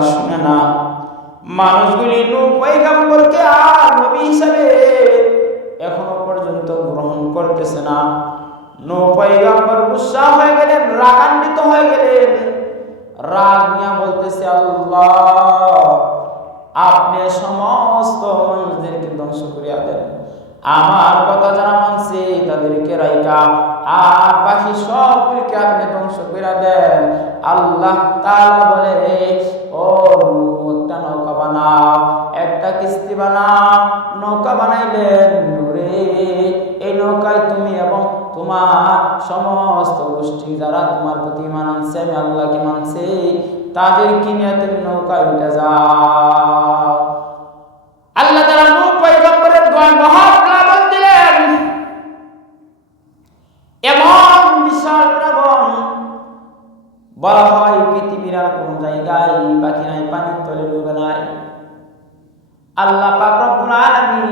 শুনে না। মানুষগুলি আর নবী হিসাবে এখনও পর্যন্ত গ্রহণ করতেছে না। হয়ে গেলেন, রাগান্বিত হয়ে গেলেন। রাগ নিয়ে বলতেছে, আল্লাহ, আপনি সমস্ত মানুষদেরকে ধ্বংস করিয়া দেন। আমার কথা যারা মানছে তাদেরকে রাইকা আর বাকি আপনি ধ্বংস দেন। আল্লাহ তাআলা বলে, ও একটা নৌকা বানাও, একটা কিস্তি বানাও, নৌকা বানাইলেন নূরে। এই নৌকায় তুমি এবং তোমার সমস্ত গোষ্ঠী যারা তোমার প্রতি মানছে আমি আল্লাহকে মানছে, তাদেরকে নিয়ে তুমি নৌকায় উঠে যাও। আল্লাহ আল্লাহ পাক রব্বুল আলামিন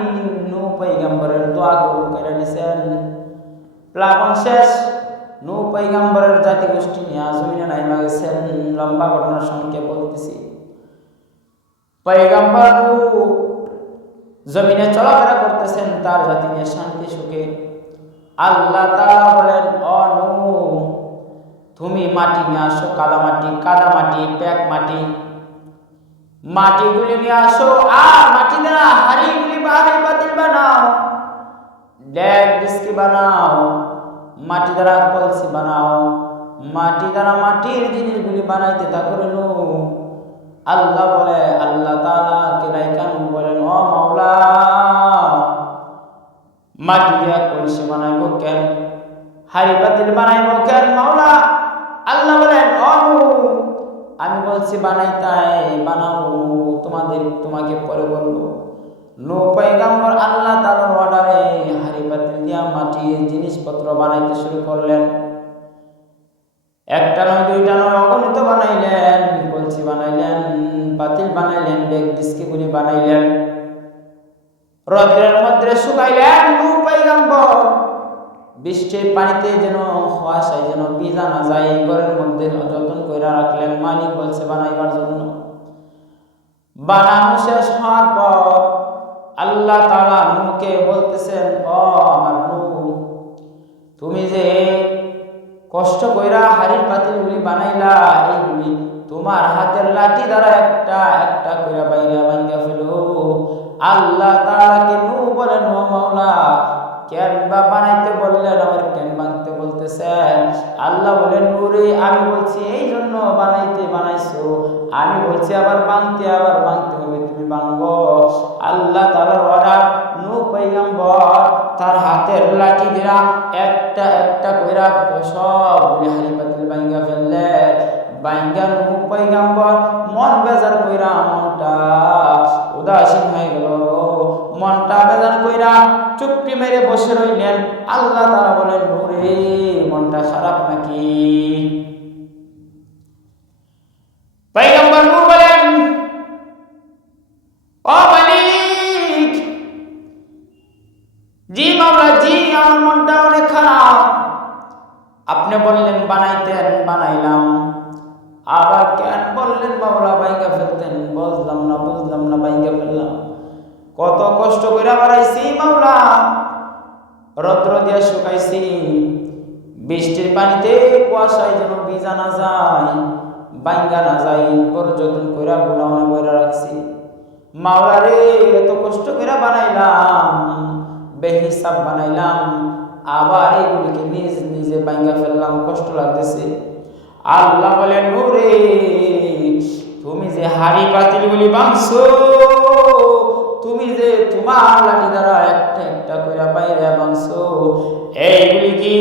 নূহ পয়গম্বরের দোয়া কবুল করে নিছেন। প্লাবন শেষ, নূহ পয়গম্বরের জাতি গোষ্ঠী নিয়ে জমিনে নাইমা গেছেন, লম্বা ঘটনার সংক্ষেপ বলতেছি। পয়গম্বর জমিনে চলাফেরা করতেছেন, তার জাতি নিয়ে শান্তি, সুখে। আল্লাহ তাআলা বলেন নূহ, তুমি মাটি নিয়ে আসো, কাদা মাটি কাদা মাটি, প্যাক মাটি মাটিগুলি নিয়ে আসো, আর মাটি দ্বারা হাড়িগুলি বাহারি বাতিল বানাও। ড্যাগ ডিস্কি বানাও, মাটি দ্বারা কলসি বানাও, মাটি দ্বারা মাটির জিনিসগুলি বানাইতে তা করে নো আল্লাহ বলে, আল্লাহ তাআলা কে রাইকান বলেন, ও মাওলা, মাটি দিয়া কলসি বানাইবো কেন? হাড়ি বাতিল বানাইবো কেন মাওলা? আল্লাহ বলেন, ও আমি বলছি, বানাই তাই, বানাও, তোমাদের, তোমাকে পরে বলব। নো পয়গাম্বর আল্লাহ তাআলার অর্ডারে হাড়ি পাতিল দিয়া মাটির জিনিসপত্র বানাইতে শুরু করলেন। একটা নয়, দুইটা নয়, অগণিত বানাইলেন, কলসি বানাইলেন পাতিল বানাইলেন ডেক ডিস্কিগুলি বানাইলেন। রদ্রের মধ্যে শুকাইলেন নূহ পয়গাম্বর। বৃষ্টির পানিতে যেন কুয়াশায় যেন ভিজা না যায়, এই ঘরের মধ্যে যতন কইরা রাখলেন মালিক বলছে বানাইবার জন্য। বানানো শেষ হওয়ার পর আল্লাহ তাআলা নূহকে বলতেছেন, ও আমার নূহ, তুমি যে কষ্ট কইরা হাড়ির পাতিলগুলি বানাইলা, এইগুলি তোমার হাতের লাঠি দ্বারা একটা একটা কইরা বাইরে ভাঙ্গা ফেলো। আল্লাহ তাআলাকে নূহ বলেন, ও মাওলা কেন বা বানাইতে বললেন, আমার কেন বানাইতে বলতেছেন? আল্লাহ বলেন নূরে আমি বলছি, এই জন্য বানাইতে বানাইছো। আমি বলছি, আবার বানতে আবার বানতে হবে, তুমি বানবো। আল্লাহ তাআলার অর্ডার, নূহ পয়গম্বর তার হাতের লাঠি দিয়া একটা একটা কইরা সবগুলি হাড়ি পাতিল বাইঙ্গা ফেললেন। বাইঙ্গা নূহ পয়গম্বর মন বেজার কইরা মনটা উদাসীন হয়ে গেল। মনটা বেজার কইরা চুপটি মেরে বসে রইলেন। আল্লাহ তারা বলেন নূরে মনটা খারাপ নাকি? বলেন, ও মালিক, জি মাওলা, জি, আমার মনটা অনেক খারাপ। আপনি বললেন, বানাইতেন, বানাইলাম। আবার কেন বললেন মাওলা বাইঙ্গা ফেলতেন? বুঝলাম কষ্ট করে বাড়াইছি, মাওলা। রৌদ্র দিয়ে শুকাইছি। বৃষ্টির পানিতে কুয়াশায় যেন ভিজা না যায় বাইঙ্গা না যায় বড় যত্ন করে গুলাউনা করে রাখছি। মাওলা রে, এত কষ্ট করে বানাইলাম, বেহিসাব বানাইলাম, আবার এগুলিকে নিজ নিজে বাইঙ্গা ফেললাম, কষ্ট লাগতেছে। আল্লাহ বলে নুরে তুমি যে হাড়ি পাতিলগুলি বাংছো তুমি যে তোমার লাঠি দ্বারা একটা একটা করে বাইরে বানছো এইগুলি কি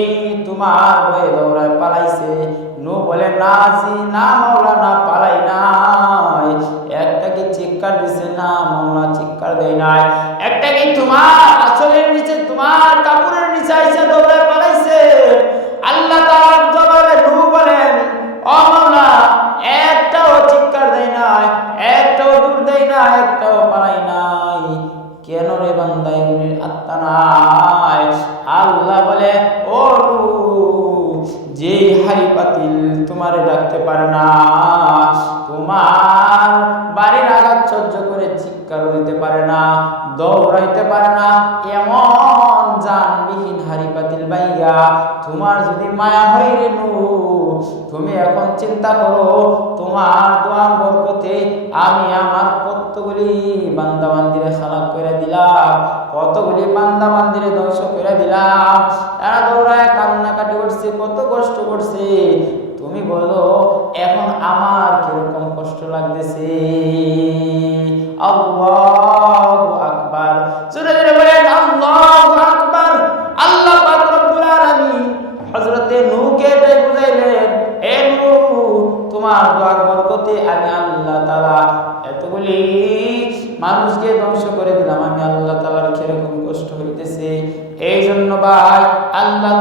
তোমার বয়ে দৌড়ায় পালাইছে? নু বলে, না জি, না মাওলা না পালাই নাই। একটা কি চিৎকার দিছে? না মাওলা চিৎকার দেয় নাই। একটা কি তোমার আসলের চিন্তা করো, তোমার দোয়ার বরকতে আমি আমার কতগুলি বান্দা বান্দিরে খারাপ করে দিলাম, কতগুলি বান্দা বান্দিরে ধ্বংস করে দিলাম। এরা দৌড়ায়, কান্নাকাটি করছে, কত কষ্ট করছে। তুমি বলো, এখন আমার কীরকম কষ্ট লাগতেছে? আল্লাহু মানুষকে ধ্বংস করে দিলাম। আমি আল্লাহ তাআলার কীরকম কষ্ট হইতেছে এই জন্য ভাই আল্লাহ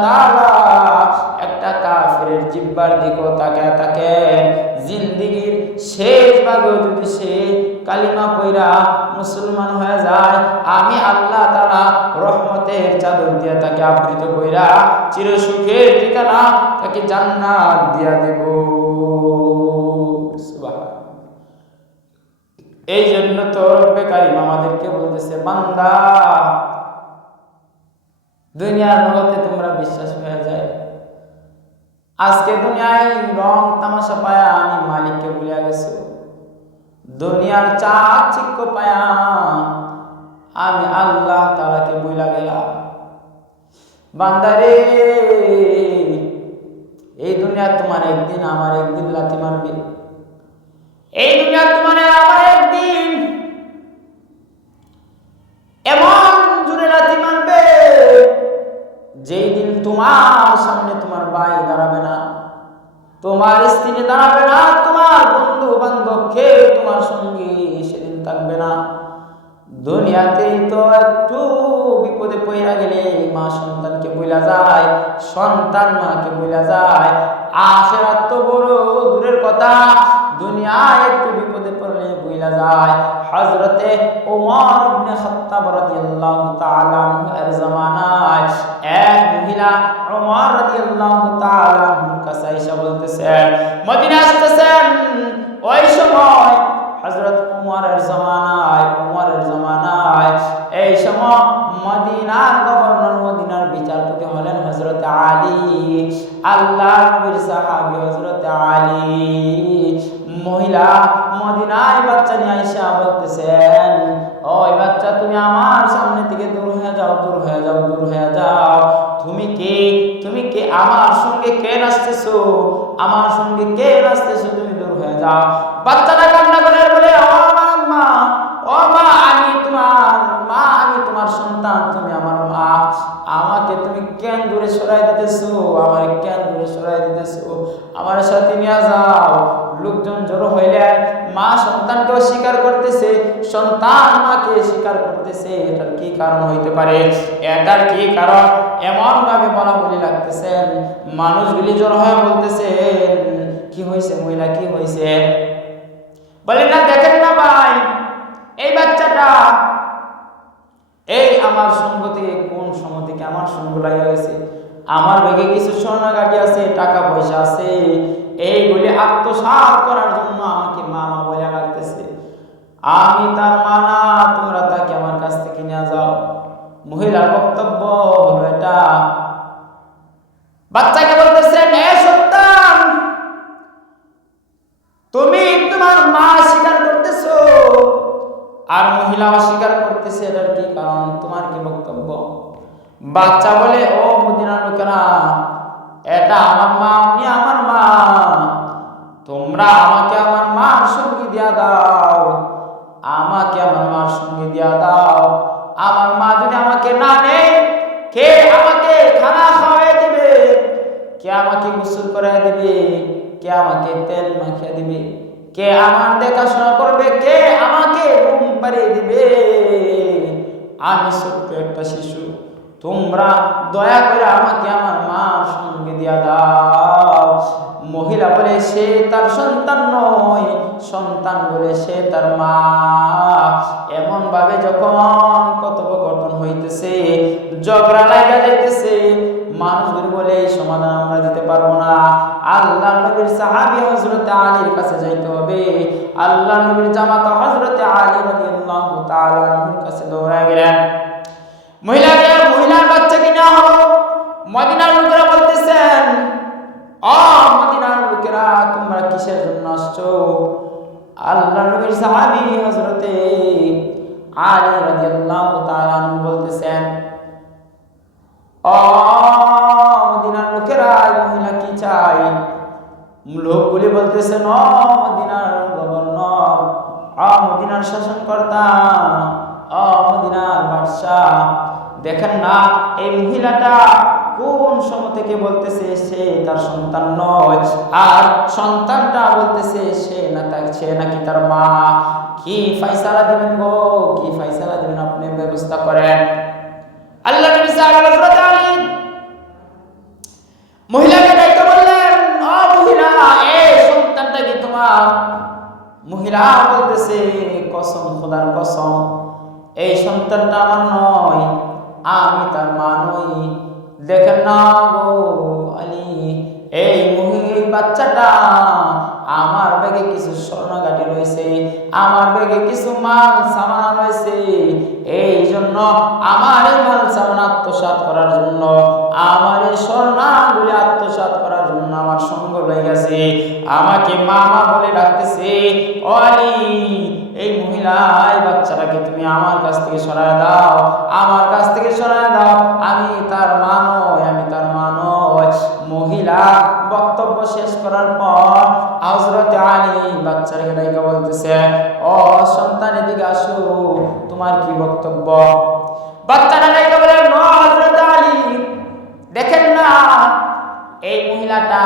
একটা কাফেরের জিব্বার দিকেও তাকায় থাকেন। জিন্দিগির শেষ ভাগেও যদি সে কালিমা পইরা মুসলমান হয়ে যায়, আমি আল্লাহ তাআলা রহমতের চাদর দিয়ে তাকে আবৃত কইরা চির সুখের ঠিকানা তাকে জান্নাত দিয়া দেব। এই জন্য তো রব্বে কারিম আমাদেরকে বলতেছে, বান্দা, দুনিয়ার মগতে তোমরা বিশ্বাস হয়ে যায়। আজকে দুনিয়ায় রং তামাশা পায়া আমি মালিককে ভুলিয়া গেছো। দুনিয়ার চাকচিক্য পায়া আমি আল্লাহ তালাকে বইলা গেলাম। বান্দারে এই দুনিয়া তোমার একদিন, আমার একদিন লাথি মারবে। এই দুনিয়া তোমার আমার একদিন। এমন জুড়ে লাথি মারবে, যেই দিন তোমার সামনে তোমার ভাই দাঁড়াবে না, তোমার স্ত্রী দাঁড়াবে না, তোমার বন্ধু বান্ধব কে তোমার সঙ্গে সেদিন থাকবে না। দুনিয়াতেই তো একটু বিপদে পড়া গেলে মা সন্তানকে বইলা যায়, সন্তান মাকে বইলা যায় আখেরাত তো বড় দূরের কথা। দুনিয়ায় একটু বিপদে পড়লে বইলা যায়। হযরতে ওমর ইবনে খাত্তাব রাদিয়াল্লাহু তাআলা এর জামানায় এক মহিলা ওমর রাদিয়াল্লাহু তাআলা কাছে এসে বলতেছেন মদিনা আসতেছেন? ওই সময় হযরত উমরের জামানায় উমরের জামানায় সময় মদিনার গভর্নর মদিনার বিচারপতি হলেন হযরত আলী। আল্লাহ নবীর সাহাবী হযরত আলী। মহিলা মদিনায় বাচ্চা নিয়ে আইসা বলতেছেন ওই বাচ্চা, তুমি আমার সামনে থেকে দূর হয়ে যাও, দূর হয়ে যাও, দূর হয়ে যাও। তুমি কে? তুমি কে? আমার সঙ্গে কে নাচতেছো? আমার সঙ্গে কে নাচতেছো? তুমি দূর হয়ে যাও। বাচ্চাটা কান্না করে বলে, ও মা ও মা কেন দূরে সরাই আমার সাথে নিয়ে যাও। লোকজন জড়ো হইলে মা স্বীকার করতেছে। সন্তান মাকে স্বীকার করতেছে। এটার কি কারণ হইতে পারে? এটার কি কারণ? বলা বলি লাগতেছেন। মানুষগুলি জড়ো হয়ে বলতেছেন, কি হয়েছে মহিলা, কি হয়েছে বলে না, দেখেন না ভাই, এই বাচ্চাটা, এই আমার সঙ্গ থেকে কোন সঙ্গ থেকে আমার সঙ্গ লাগিয়ে গেছে? আমার ব্যাগে কিছু গাড়ি আছে টাকা পয়সা আছে, এই বলে আত্মসাৎ করার জন্য আমাকে মামা বলে লাগতেছে আমি তার মানা, তোমরা তাকে আমার কাছ থেকে নিয়ে যাও। মহিলার বক্তব্য হলো এটা। বাচ্চাকে বলতেছেন এ সন্তান, তুমি তোমার মা স্বীকার করতেছো, আর মহিলা অস্বীকার করতেছে, এটার কি কারণ? তোমার কি বক্তব্য? বাচ্চা বলে, ও আমার মা উনি আমার মা। তোমরা আমাকে আমার মার সঙ্গে দিয়া দাও। আমাকে আমার মার সঙ্গে দিয়া দাও। আমার মা যদি আমাকে না নেয়, কে আমাকে খানা খাওয়াই দিবে? কে আমাকে গোসল করাই দিবে? কে আমাকে তেল মাখিয়ে দিবে? কে আমার দেখাশোনা করবে? কে আমাকে ঘুম পাড়িয়ে দিবে? আমি ছোট্ট একটা শিশু। তোমরা দয়া করে আমাকে আমার মার সঙ্গে দিয়া দাও। মহিলা বলে, সে তার সন্তান নয়। সন্তান বলে, সে তার মা। এমন ভাবে যখন কথোপকথন হইতেছে, ঝগড়া লাগা যাইতেছে, মানুষগুলি বলে, এই সমাধান আমরা দিতে পারব না। আল্লাহ নবীর সাহাবী হযরত আলীর কাছে যাইতে হবে। আল্লাহ নবীর জামাতা হযরত আলী রাদিয়াল্লাহু তাআলা আনহুর কাছে দৌড়ায় গেলেন। মহিলাকে, মহিলার বাচ্চাকে নেওয়া হলো? মদিনার লোকেরা বলতেছেন ও মদিনার লোকেরা, তোমরা কিসের জন্য আসছো? আল্লাহ নবীর সাহাবী হযরতে আলী রাদিয়াল্লাহু তাআলা বলতেছেন ও মদিনার লোকেরা মহিলা কি চাই লোকগুলি বলতেছেন ও মদিনার গভর্নর ও মদিনার শাসনকর্তা ও মদিনার বাদশাহ দেখেন না, এই মহিলাটা কোন সময় থেকে বলতেছে সে তার সন্তান নয়, আর সন্তানটা বলতেছে সে না সে নাকি তার মা। কি ফাইসালা দিবেন গো? কি ফাইসালা দিবেন? আপনি ব্যবস্থা করেন। আল্লাহ নবী সাল্লাল্লাহু আলাইহি মহিলাকে ডাকতে বললেন, ও মহিলা এই সন্তানটা কি তোমার? মহিলা বলতেছে, কসম, খোদার কসম, এই সন্তানটা আমার নয়। আমি তার মা নই। দেখেন না গো আলী, এই মহিলা বাচ্চাটা, আমার ব্যাগে কিছু স্বর্ণগাটি রয়েছে, আমার ব্যাগে কিছু মাল সামানা রয়েছে। এই জন্য আমার এই মাল সামান আত্মসাৎ করার জন্য, আমার এই স্বর্ণাগুলি আত্মসাৎ করার জন্য আমার সঙ্গ হয়ে গেছে। আমাকে মামা বলে ডাকতেছে আলী এই মহিলা, এই বাচ্চাটাকে তুমি আমার কাছ থেকে সরায় দাও, আমার কাছ থেকে সরায় দাও। আমি তার মা নয় আমি তার মা নয় মহিলা, বক্তব্য শেষ করার পর হজরত আলী বাচ্চাকে ডাইকা বলতেছে, ও সন্তান, এদিকে আসো। তোমার কি বক্তব্য? বাচ্চাটা ডাইকা বলে হজরত আলী, দেখেন না, এই মহিলাটা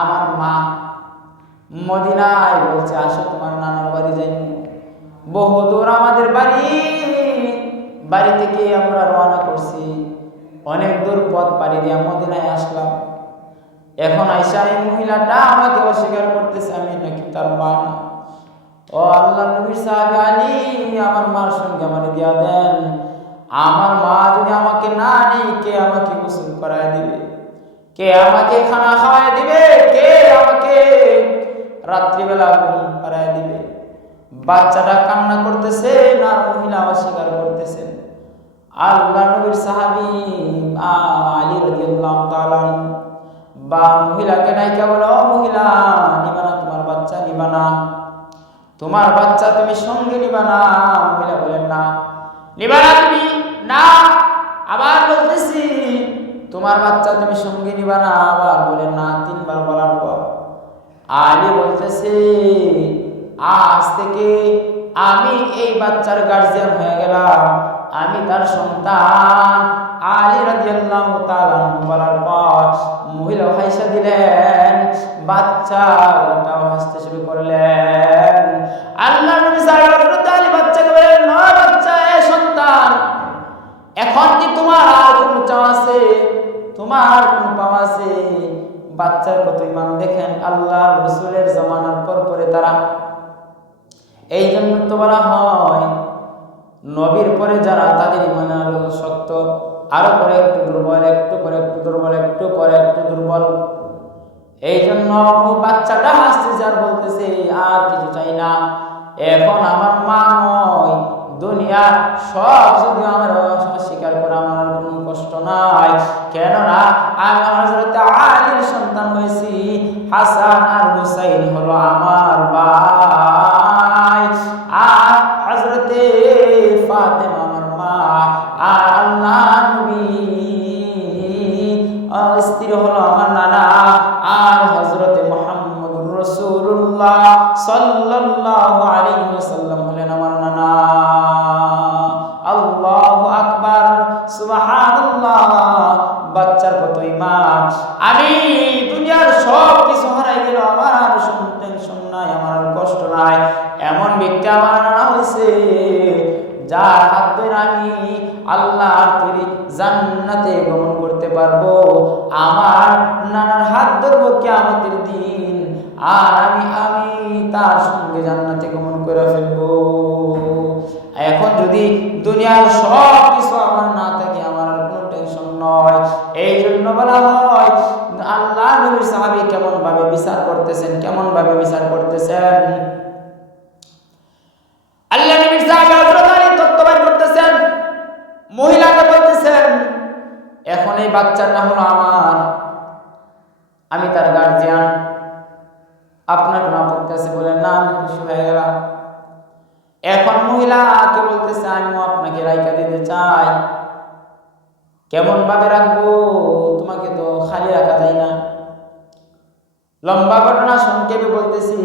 আমার মা। মদিনায় বলছে, আসো তোমার নানার বাড়ি যাই। বহু দূর আমাদের বাড়ি। বাড়ি থেকে আমরা রওনা করছি। অনেক দূর পথ পাড়ি দিয়ে মদিনায় আসলাম। এখন আইসা এই মহিলাটা আমাকে অস্বীকার করতেছে, আমি নাকি তার মা না। ও আল্লাহ নবীর সাহেব আলী, আমার মার সঙ্গে আমার দিয়া দেন। আমার মা যদি আমাকে না নেই কে আমাকে গোসল করায় দিবে? কে আমাকে খানা খাওয়ায় দিবে? কে আমাকে রাত্রিবেলা ঘুম পাড়ায় দিবে? বাচ্চাটা কান্না করতেছে না মহিলা অস্বীকার করতেছেন আল্লাহ নবীর সাহাবি আলী বা মহিলাকে বলো, "ও মহিলা তোমার বাচ্চা তোমার বাচ্চা তুমি সঙ্গে নিবানা মহিলা বলেন, না। নিবানা তুমি? না। আবার বলতেছি, তোমার বাচ্চা তুমি সঙ্গে নিবানা আবার বলেন, না। তিনবার বলার পর আলী বলতেছে আজ থেকে আমি এই বাচ্চার গার্জিয়ান হয়ে গেলাম। আমি তার সন্তান আলী রাদিয়াল্লাহু তাআলা বলার পর মহিলা হাইসা দিলেন বাচ্চাটাও হাসতে শুরু করলেন। আল্লাহ নবী সাল্লাল্লাহু আলাইহি বাচ্চাকে বললেন, না বাচ্চা, এ সন্তান, এখন কি তোমার আর কোনো চাওয়া আছে? তোমার কোনো পাওয়া আছে? বাচ্চার কত ইমান দেখেন আল্লাহ রসুলের জমানার পর পরে তারা এই জন্য তো বলা হয়, নবীর পরে যারা তাদের ইমান আরও শক্ত আরও পরে একটু দুর্বল, একটু পরে একটু দুর্বল, একটু পরে একটু দুর্বল। এই জন্য বাচ্চাটা হাসতেছে আর বলতেছে, আর কিছু চাই না। এখন আমার মা নয়, দুনিয়ার সব যদি আমার অস্বীকার করে আমার কোনো কষ্ট নাই। কেননা আমি হজরত আলীর সন্তান হয়েছি, হাসান আর হুসাইন হলো আমার ভাই নবী। হলো আমার নানা আর হজরতে মোহাম্মদ রসুল্লাহ সাল্লাহ আলী ওয়াসাল্লাম। কেমতের দিন। আর আমি আমি তার সঙ্গে জান্নাতে গমন করে ফেলব। এখন যদি দুনিয়ার সব কিছু আমার না থাকে, আমার কোনো টেনশন নয়। এই জন্য বলা হয়, আল্লাহ নবীর সাহাবী কেমন ভাবে বিচার করতেছেন কেমন ভাবে বিচার করতেছেন? আল্লাহ নবীর সাহাবী হযরত আলী তত্ত্ব করতেছেন। মহিলাকে বলতেছেন, এখন এই বাচ্চাটা হলো আমার। আমি তার গার্জিয়ান আপনার কোনো আপত্তি আছে বলেন না, আমি খুশি হয়ে গেলাম। এখন মহিলাকে বলতেছে, আমিও আপনাকে রাইকা দিতে চাই। কেমন ভাবে রাখব? তোমাকে তো খালি রাখা যায় না। লম্বা ঘটনা সংক্ষেপে বলতেছি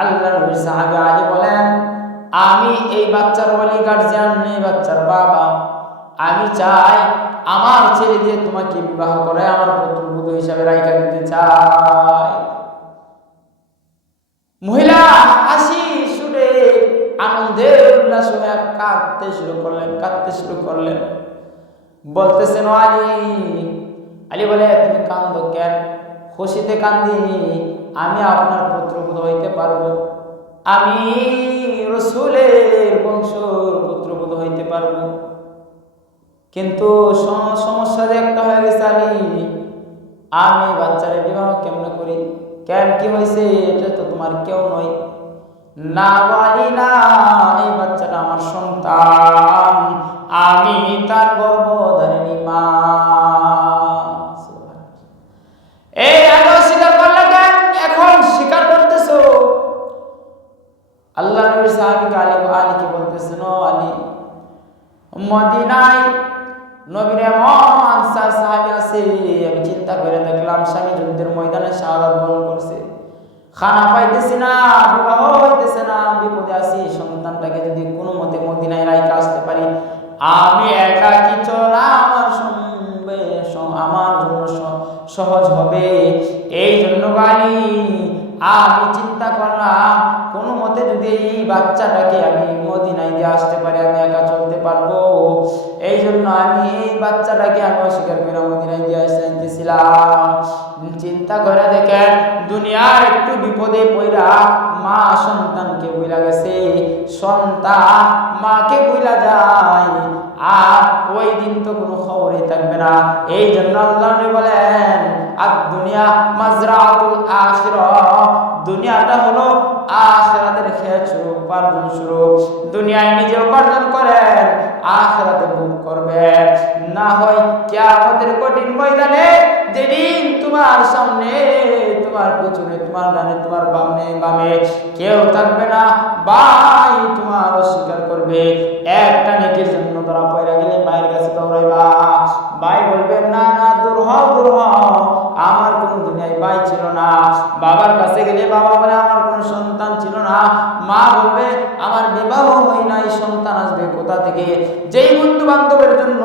আল্লাহ নবীর সাহাবী আলী বলেন, আমি এই বাচ্চার ওয়ালি গার্জিয়ান এই বাচ্চার বাবা। আমি চাই আমার ছেলে দিয়ে তোমাকে বিবাহ করে, আমার পুত্রবধূ হিসাবে রাইকা দিতে চাই। মহিলা, হাসি সুরে আনন্দের উল্লাস হয়ে কাঁদতে শুরু করলেন, কাঁদতে শুরু করলেন। বলতেছেন আলী আলী বলে, তুমি কান্দো কেন? খুশিতে কান্দি, আমি আপনার পুত্রবধূ হইতে পারব। আমি রসুলের বংশর পুত্রবধূ হইতে পারব। কিন্তু সমস্যা যে একটা হয়ে গেছে আলী আমি বাচ্চারে বিবাহ কেমন করি? কেন, কি হয়েছে? এটা তো তোমার কেউ নয়। না বলি না, এই বাচ্চাটা আমার সন্তান। আমি তার গর্ভধারিণী মা। এই আগে স্বীকার করলে এখন স্বীকার করতেছো। আল্লাহ নবীর সাহাবীকে আলী, আলীকে বলতেছেন আলী, মদিনায় নবীর এমন আনসার সাহাবী আছে, আমি চিন্তা করে দেখলাম স্বামী যুদ্ধের ময়দানে শাহাদাত বরণ করছে। খানা পাইতেছি না, বিবাহ হইতেছে না, বিপদে আছি, সন্তানটাকে যদি কোনো মতে মদিনায় রাইকা আসতে পারি, আমি একা কি চলা, আমার আমার জন্য সহজ হবে? এই জন্য গালি আমি চিন্তা করলাম, কোনো মতে যদি এই বাচ্চাটাকে আমি মদিনায় দিয়ে আসতে পারি, আমি একা চলতে পারব। এই জন্য আমি বাচ্চাটাকে আমি অস্বীকার করে মদিনায় দিয়ে আসতেছিলাম চিন্তা করে দেখেন, দুনিয়ার একটু বিপদে পইরা মা সন্তানকে বইলা গেছে। সন্তান মাকে বইলা যায়, আর ওই দিন তো কোনো খবরই থাকবে না। এই জন্য আল্লাহ বলেন আর দুনিয়া মাজরাতুল আখিরা। দুনিয়াটা হলো আখিরাতের খেত স্বরূপ, উপার্জন স্বরূপ। দুনিয়ায় নিজে উপার্জন করেন, আখিরাতে ভোগ করবেন। না হয় কিয়ামতের কঠিন ময়দানে যেদিন তোমার সামনে, তোমার পিছনে তোমার ডানে তোমার বামনে, বামে কেউ থাকবে না ভাই তোমার অস্বীকার করবে। একটা নেকির জন্য তোরা পয়রা গেলে মায়ের কাছে দৌড়াইবা? ভাই বলবে না না দূর হও দূর হও আমার কোনো দুনিয়ায় ভাই ছিল না। বাবার কাছে গেলে বাবা বলে, আমার কোনো সন্তান ছিল না। মা বলবে, আমার বিবাহ হয় নাই, সন্তান আসবে কোথা থেকে? যেই বন্ধু বান্ধবের জন্য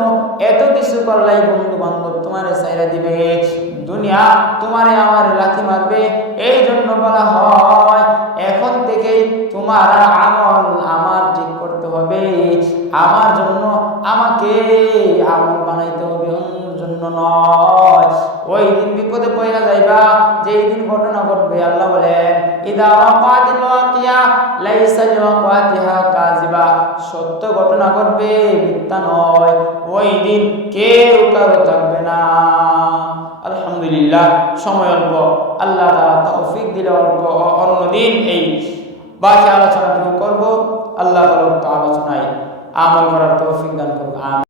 এত কিছু করলাই বন্ধু বান্ধব তোমার সাইরা দিবে। দুনিয়া তোমারে আমার লাথি মারবে। এই জন্য বলা হয়, এখন থেকেই তোমার আমল আমার ঠিক করতে হবে। আমার জন্য আমাকে আমল বানাইতে হবে। অন্যের জন্য নয়। ওই দিন বিপদে যাইবা, যেই দিন ঘটনা ঘটবে, আল্লাহ বলেন সত্য ঘটনা ঘটবে, মিথ্যা নয়। ওই দিন কেউ কারও থাকবে না। আলহামদুলিল্লাহ, সময় অল্প। আল্লাহ তৌফিক দিলে অল্প। অন্য দিন এই বাকি আলোচনাটুকু করব। আল্লাহ আলোচনায় আমল করার তৌফিক দান